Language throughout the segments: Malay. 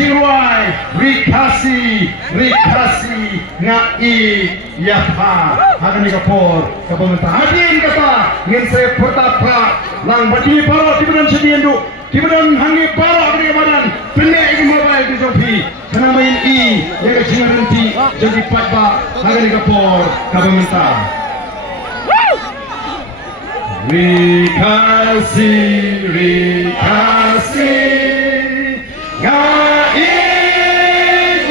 Jiruai Rikasi ngai Yapa akan dikapor ke pemerintah hadirin kata ingin saya pertapa lang badi paro tibudan sediendu tibudan hangi paro akan dikabadan penek ini mobile di Jopi karena main yang kejinganti jadi patba akan dikapor ke pemerintah Rikasi ngai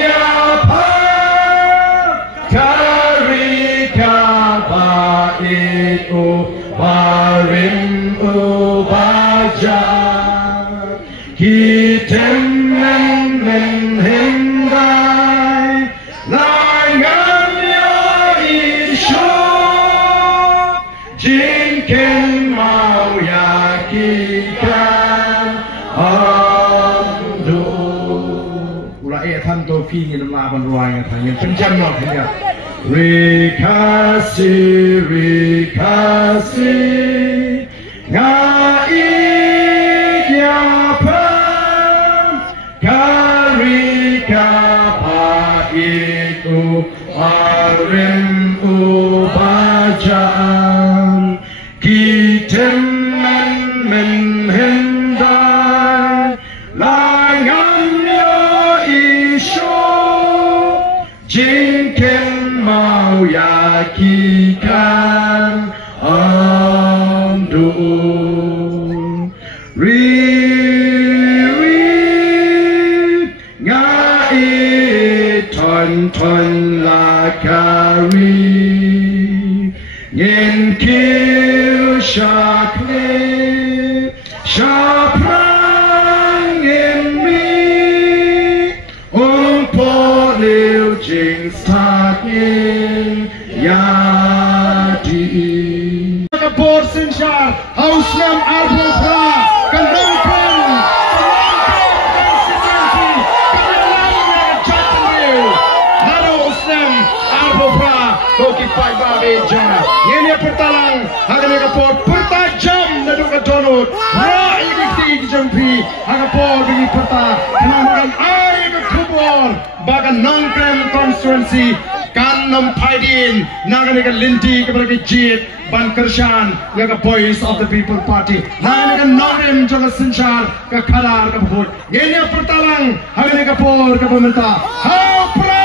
Yapa itu barim ubaja hitam menghindai langan ya isu jingken mau yakikan amdu ulaiท่านตัวพี่นี่ลาบันรายกันยังเป็นจำนวนเนี่ยRikasi ngai Yapa karikapa itu arim ubajaan kitem menghindai langan ya isu jingken mau yakikan amdu ngai ton lakari ngin kil shakle shaprang ngin mi po liu jing sakin yadi kapor sinshar hausnam arbopra kanongkan Pai babe jana ini pertalang hari kapor pertajam naduk donut ra ikti jampi kapor bagi perta kenamakan ai kubor bagan nongkrem constituency kan nampaidin naganika linti kepada jit ban kershan yaga voice of the people party naganika nongkrem jaga sinchar ke kalar kapor ini pertalang hari kapor ke pemerintah ha